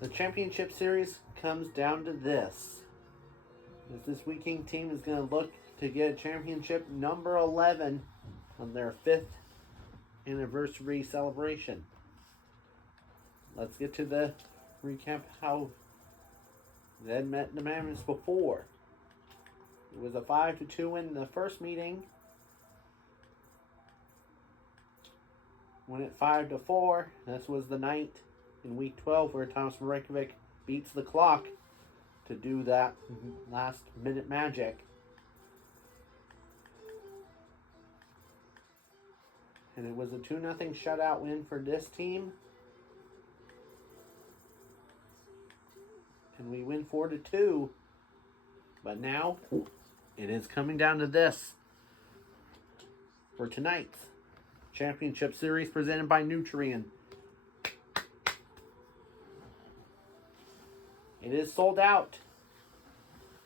The championship series comes down to this. This Wheat King team is going to look to get championship number 11 on their 5th anniversary celebration. Let's get to the recap how they had met the Mammoths before. It was a 5-2 win in the first meeting. Went at 5-4. This was the night in week 12 where Thomas from Reykjavik beats the clock to do that last minute magic. And it was a 2-0 shutout win for this team. And we win 4-2. But now it is coming down to this for tonight's championship series presented by Nutrien. It is sold out.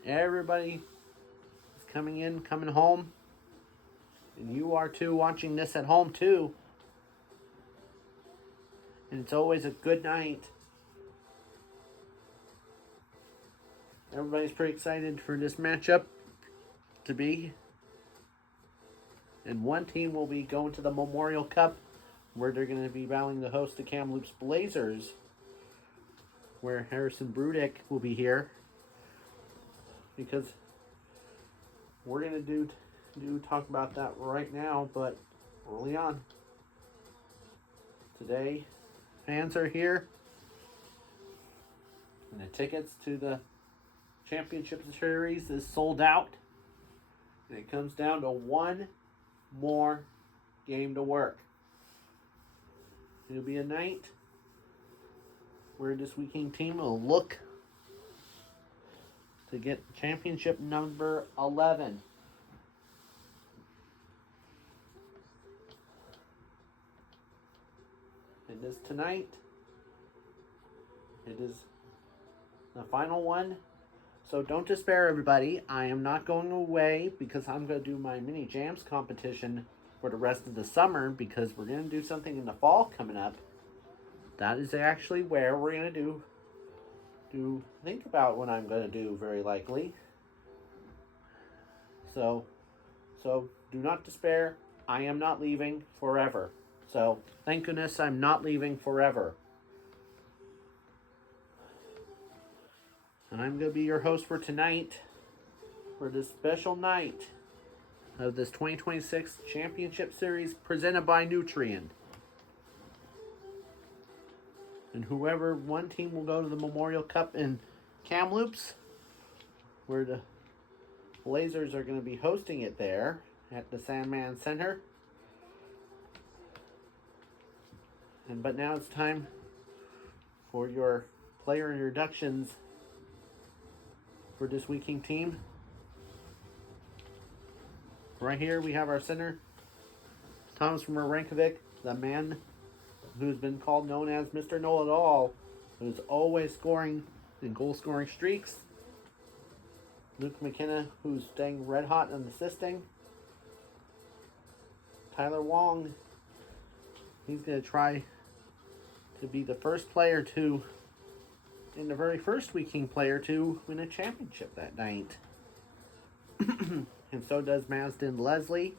Everybody is coming in, coming home. And you are too, watching this at home too. And it's always a good night. Everybody's pretty excited for this matchup to be. And one team will be going to the Memorial Cup, where they're going to be battling the host, the Kamloops Blazers, where Harrison Brudick will be here. Because we're going to do talk about that right now, but early on. Today, fans are here. And the tickets to the championship series is sold out. And it comes down to one more game to work. It'll be a night where this Wheat King team will look to get championship number 11. And this tonight, it is the final one. So don't despair, everybody. I am not going away because I'm going to do my mini jams competition for the rest of the summer, because we're going to do something in the fall coming up. That is actually where we're going to think about what I'm going to do, very likely. So do not despair. I am not leaving forever. So thank goodness I'm not leaving forever. And I'm going to be your host for tonight, for this special night of this 2026 Championship Series presented by Nutrien. And one team will go to the Memorial Cup in Kamloops, where the Blazers are going to be hosting it there at the Sandman Center. But now it's time for your player introductions for this Wheat King team. Right here we have our center, Thomas from Reykjavik, the man who's been known as Mr. Know-It-All, who's always scoring in goal-scoring streaks. Luke McKenna, who's staying red hot and assisting. Tyler Wong, he's going to try to be the first player and the very first Wheat King player to win a championship that night. And so does Mazdin Leslie.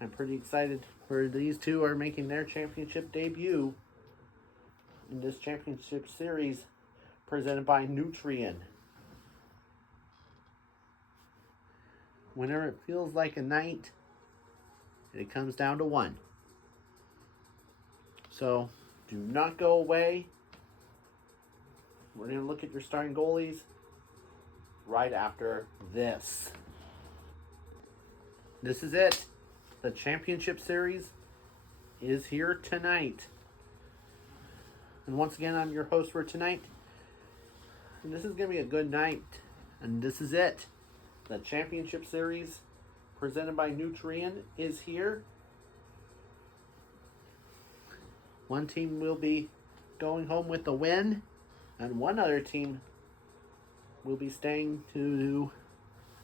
I'm pretty excited for these two are making their championship debut in this championship series presented by Nutrien. Whenever it feels like a night, it comes down to one. So do not go away. We're going to look at your starting goalies right after this. This is it. The championship series is here tonight. And once again, I'm your host for tonight. And this is going to be a good night. And this is it. The championship series presented by Nutrien is here. One team will be going home with the win, and one other team will be staying to do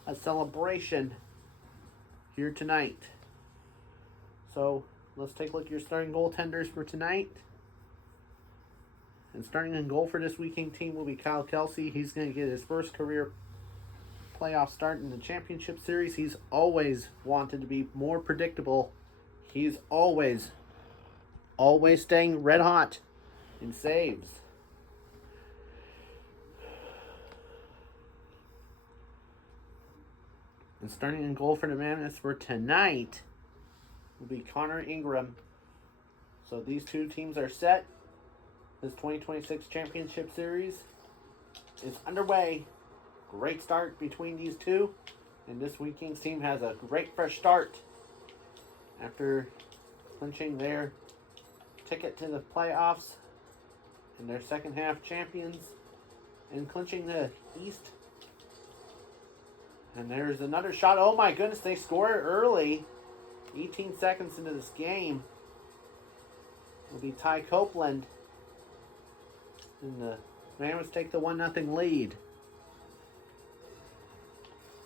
a celebration here tonight. So let's take a look at your starting goaltenders for tonight. And starting in goal for this weekend team will be Kyle Kelsey. He's going to get his first career playoff start in the championship series. He's always wanted to be more predictable. He's always staying red hot in saves. And starting in goal for the Mammoths for tonight will be Connor Ingram. So these two teams are set. This 2026 championship series is underway. Great start between these two. And this weekend's team has a great fresh start after clinching their ticket to the playoffs and their second half champions and clinching the East. And there's another shot. Oh my goodness, they score it early. 18 seconds into this game. Will be Ty Copeland. And the Mammoths take the 1-0 lead.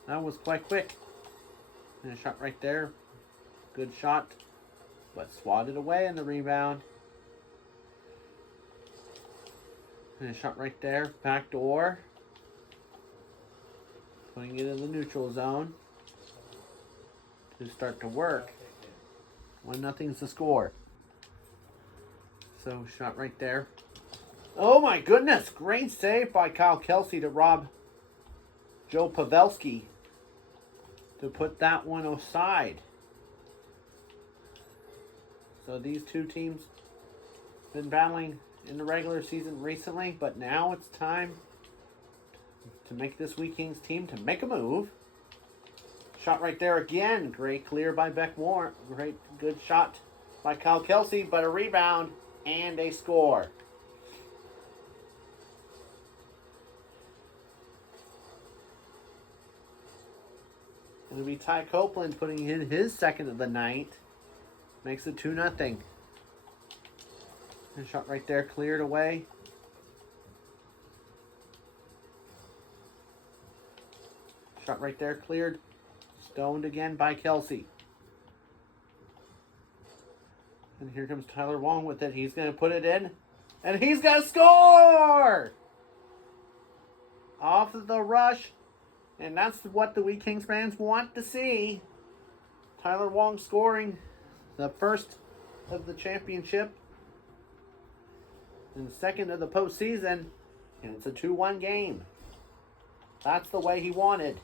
That was quite quick. And a shot right there. Good shot. But swatted away in the rebound. And a shot right there. Back door. Putting it in the neutral zone. To start to work. 1-0's the score. So, shot right there. Oh my goodness! Great save by Kyle Kelsey to rob Joe Pavelski to put that one aside. So these two teams been battling in the regular season recently, but now it's time to make this weekend's team to make a move. Shot right there again. Great clear by Beck Moore. Great good shot by Kyle Kelsey, but a rebound and a score. It'll be Ty Copeland putting in his second of the night. Makes it 2-0. And shot right there, cleared away. Shot right there, cleared. Stoned again by Kelsey. And here comes Tyler Wong with it. He's going to put it in. And he's going to score! Off of the rush. And that's what the Wheat Kings fans want to see. Tyler Wong scoring the first of the championship. And the second of the postseason. And it's a 2-1 game. That's the way he wanted.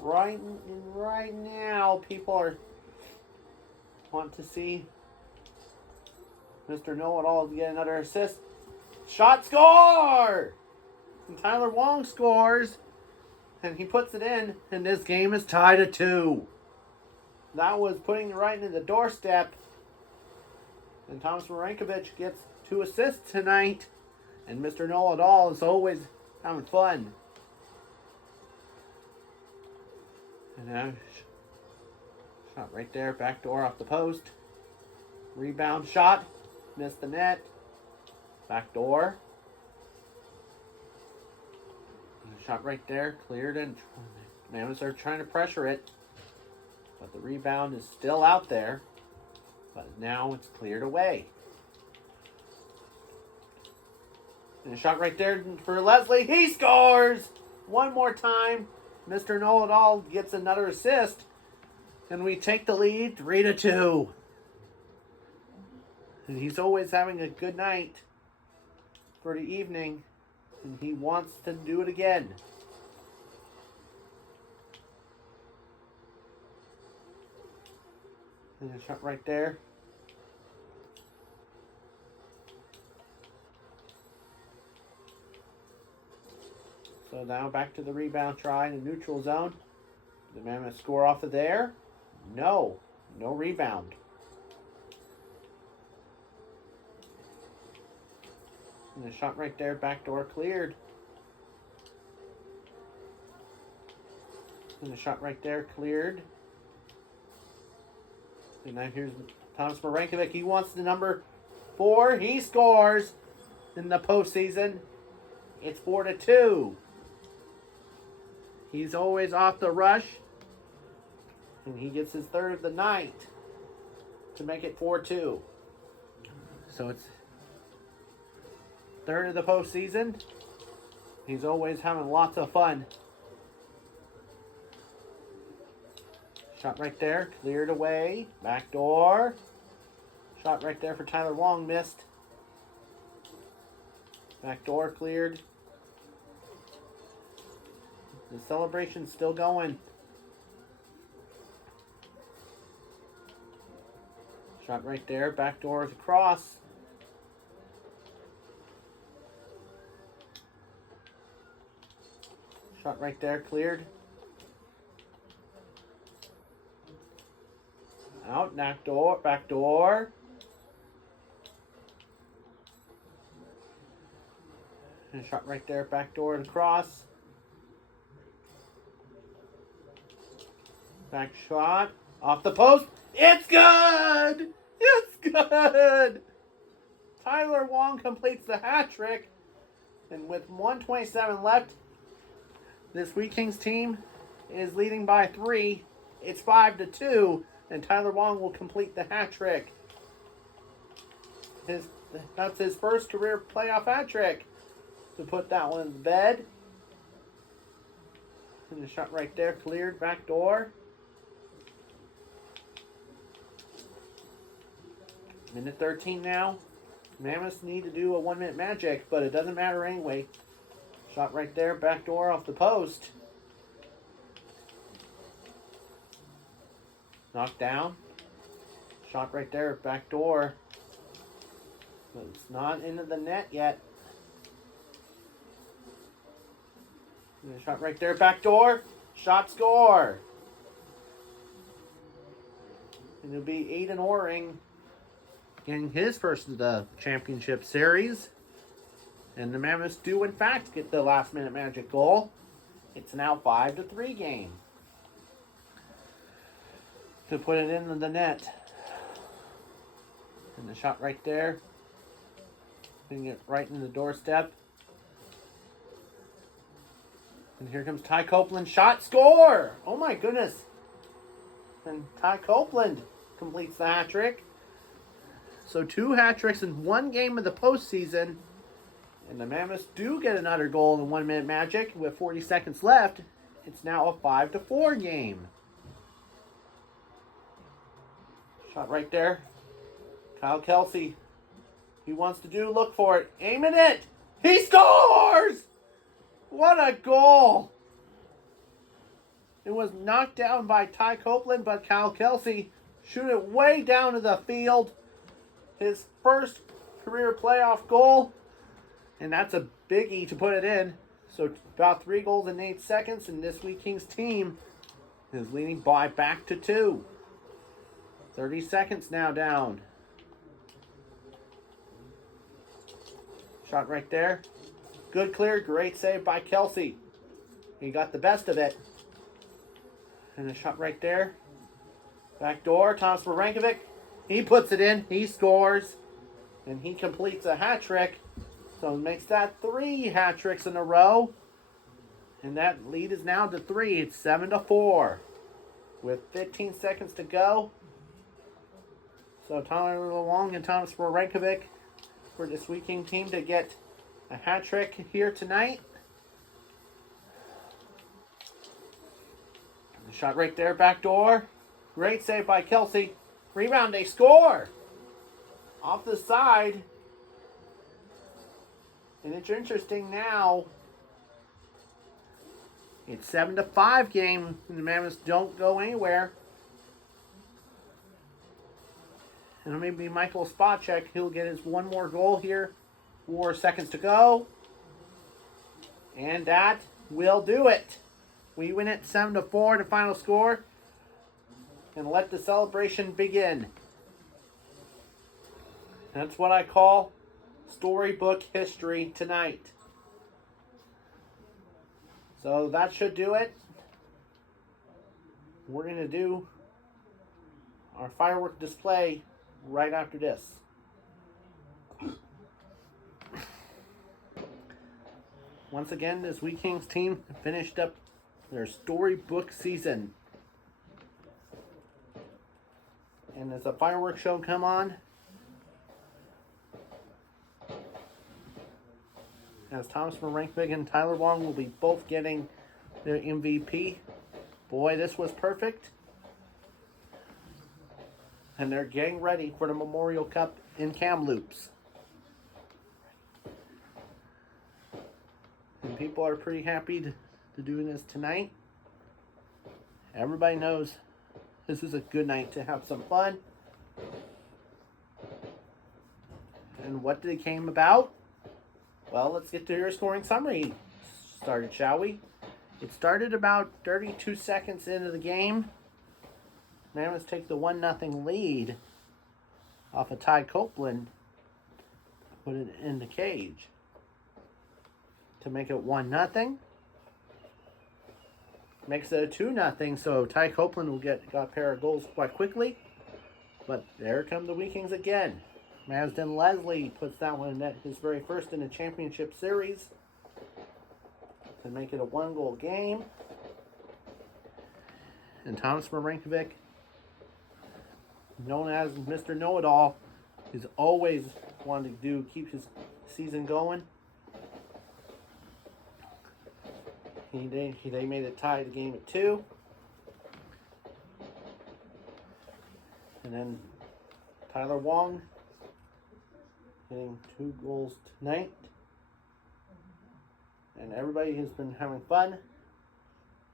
Right now, people want to see Mr. Know-It-All get another assist. Shot, score! And Tyler Wong scores. And he puts it in. And this game is tied at 2. That was putting it right into the doorstep. And Thomas Marinkovic gets 2 assists tonight. And Mr. Know-It-All is always having fun. And now, shot right there, back door off the post. Rebound shot, missed the net. Back door. And a shot right there, cleared, and Mammoths are trying to pressure it. But the rebound is still out there. But now it's cleared away. And a shot right there for Leslie. He scores! One more time. Mr. Know-It-All gets another assist. And we take the lead 3-2. And he's always having a good night for the evening. And he wants to do it again. And a shot right there. So now back to the rebound try in the neutral zone. The Mammoths score off of there. No rebound. And a shot right there, backdoor cleared. And a shot right there, cleared. And now here's Thomas Marinkovic. He wants the number 4. He scores in the postseason. It's 4-2. He's always off the rush. And he gets his third of the night to make it 4-2. So it's third of the postseason. He's always having lots of fun. Shot right there, cleared away. Back door. Shot right there for Tyler Wong, missed. Back door cleared. The celebration's still going. Shot right there, back door is across. Shot right there, cleared. Out, back door. And shot right there, back door and across. Back shot, off the post. It's good! It's good! Tyler Wong completes the hat trick. And with 1:27 left, this Wheat Kings team is leading by 3. It's 5-2, and Tyler Wong will complete the hat trick. That's his first career playoff hat trick. So put that one in the bed. And the shot right there, cleared, back door. Minute 13 now. Mammoths need to do a 1-minute magic, but it doesn't matter anyway. Shot right there, back door off the post. Knocked down. Shot right there, back door. But it's not into the net yet. And shot right there, back door. Shot, score. And it'll be Aiden Oring getting his first of the championship series. And the Mammoths do, in fact, get the last-minute magic goal. It's now 5-3 game. To put it into the net. And the shot right there. Putting it right in the doorstep. And here comes Ty Copeland. Shot, score! Oh my goodness. And Ty Copeland completes the hat trick. So 2 hat tricks in 1 game of the postseason. And the Mammoths do get another goal in the 1-minute magic with 40 seconds left. It's now a 5-4 game. Shot right there. Kyle Kelsey. He wants to do, look for it. Aiming it. He scores! What a goal. It was knocked down by Ty Copeland, but Kyle Kelsey shoot it way down to the field. His first career playoff goal. And that's a biggie to put it in. So about 3 goals in 8 seconds. And this Wheat Kings team is leading by back to 2. 30 seconds now down. Shot right there. Good clear. Great save by Kelsey. He got the best of it. And a shot right there. Back door. Thomas Varankovic. He puts it in. He scores. And he completes a hat trick. So it makes that 3 hat tricks in a row. And that lead is now to 3. It's 7-4. With 15 seconds to go. So Tyler Wong and Thomas Varankovic for this Wheat King team to get a hat trick here tonight. Shot right there, back door. Great save by Kelsey. Rebound, they score. Off the side. And it's interesting now. It's 7-5 game. And the Mammoths don't go anywhere. And maybe Michael Spacek, he'll get his 1 more goal here. 4 seconds to go. And that will do it. We win it 7-4, the final score. And let the celebration begin. That's what I call storybook history tonight. So that should do it. We're going to do our firework display right after this. Once again, this Wheat Kings team finished up their storybook season. And as the fireworks show come on, as Thomas Marinkovic and Tyler Wong will be both getting their MVP. Boy, this was perfect. And they're getting ready for the Memorial Cup in Kamloops. And people are pretty happy to do this tonight. Everybody knows this is a good night to have some fun. And what did it came about? Well, let's get to your scoring summary started, shall we? It started about 32 seconds into the game. Mammoths take the 1-0 lead off of Ty Copeland. Put it in the cage to make it 1-0. Makes it a 2-0, so Ty Copeland will got a pair of goals quite quickly. But there come the Wheat Kings again. Masden Leslie puts that one in net, his very first in the championship series, to make it a 1-goal game. And Thomas Marinkovic, known as Mr. Know-It-All, is always wanted to keep his season going. They made it tie the game at 2. And then Tyler Wong getting 2 goals tonight. And everybody has been having fun.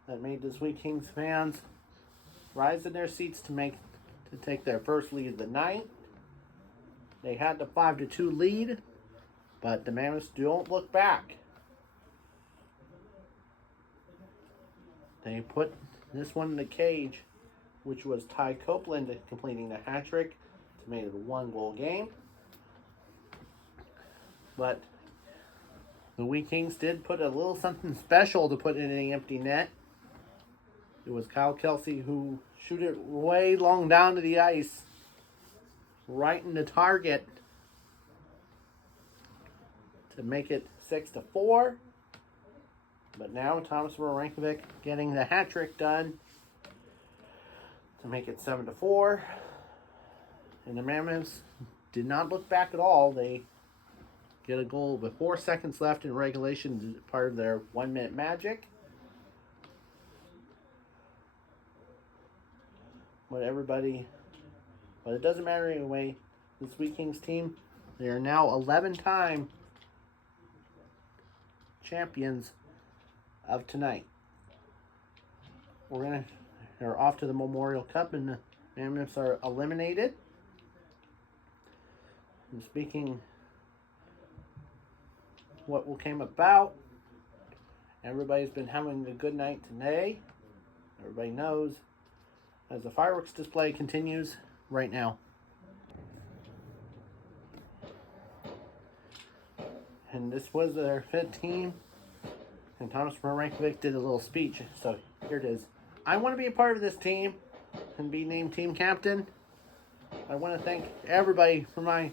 That made this Wheat Kings fans rise in their seats to take their first lead of the night. They had the 5-2 lead, but the Mammoths don't look back. They put this one in the cage, which was Ty Copeland completing the hat trick to make it a 1-goal game. But the Wheat Kings did put a little something special to put in the empty net. It was Kyle Kelsey who shoot it way long down to the ice, right in the target, to make it 6-4. But now Thomas Marinkovic getting the hat trick done to make it 7-4. And the Mammoths did not look back at all. They get a goal with 4 seconds left in regulation, part of their 1-minute magic. But it doesn't matter anyway. This Wheat Kings team, they are now 11-time champions of tonight. They're off to the Memorial Cup, and the Mammoths are eliminated. And speaking what came about, everybody's been having a good night today. Everybody knows, as the fireworks display continues right now. And this was their 5th team. And Thomas Marinkovic did a little speech. So here it is. I want to be a part of this team and be named team captain. I want to thank everybody for my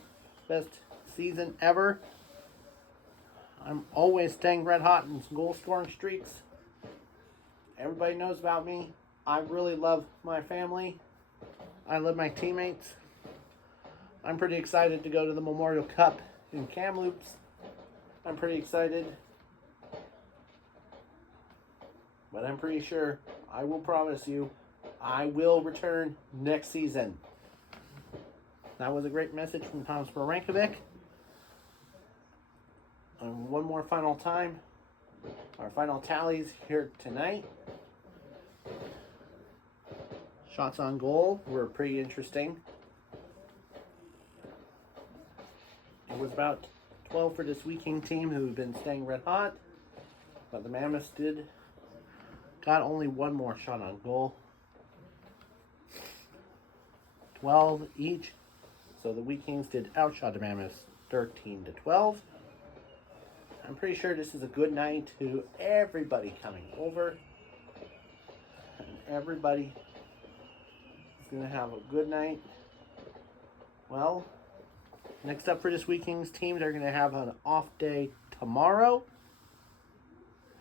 best season ever. I'm always staying red hot in goal scoring streaks. Everybody knows about me. I really love my family. I love my teammates. I'm pretty excited to go to the Memorial Cup in Kamloops. I'm pretty excited. But I'm pretty sure, I will promise you, I will return next season. That was a great message from Thomas Marinkovic. And one more final time, our final tallies here tonight. Shots on goal were pretty interesting. It was about 12 for this Wheat King team who have been staying red hot. But the Mammoths got only one more shot on goal. 12 each. So the Wheat Kings did outshot the Mammoths 13-12. I'm pretty sure this is a good night to everybody coming over. And everybody is going to have a good night. Well, next up for this Wheat Kings team, they're going to have an off day tomorrow.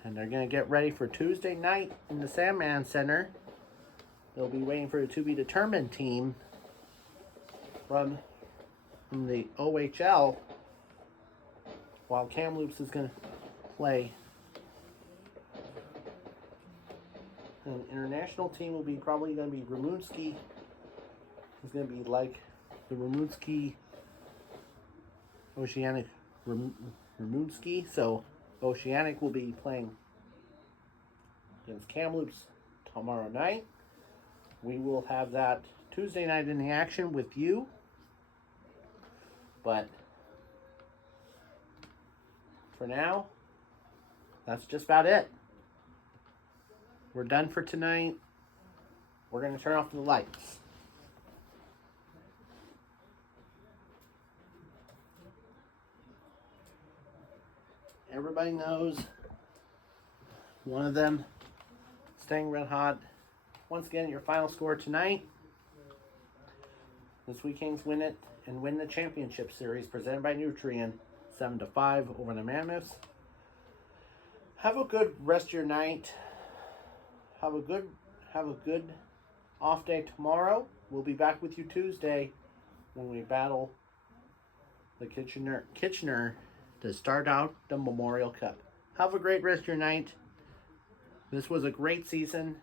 And they're going to get ready for Tuesday night in the Sandman Center. They'll be waiting for a to-be-determined team from the OHL, while Kamloops is going to play. An international team will be probably going to be Ramunski. It's going to be like the Ramunski Oceanic Ramunski. So Oceanic will be playing against Kamloops tomorrow night. We will have that Tuesday night in the action with you. But for now, that's just about it. We're done for tonight. We're going to turn off the lights. Everybody knows one of them staying red hot. Once again, your final score tonight. The Sweet Kings win it and win the championship series presented by Nutrien, 7-5 over the Mammoths. Have a good rest of your night. Have a good off day tomorrow. We'll be back with you Tuesday when we battle the Kitchener to start out the Memorial Cup. Have a great rest of your night. This was a great season.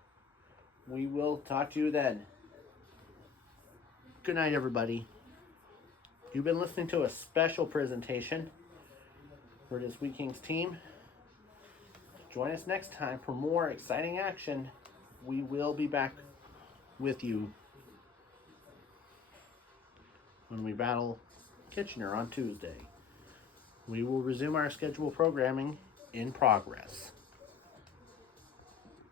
We will talk to you then. Good night, everybody. You've been listening to a special presentation for the Sweet Kings team. Join us next time for more exciting action. We will be back with you when we battle Kitchener on Tuesday. We will resume our scheduled programming in progress.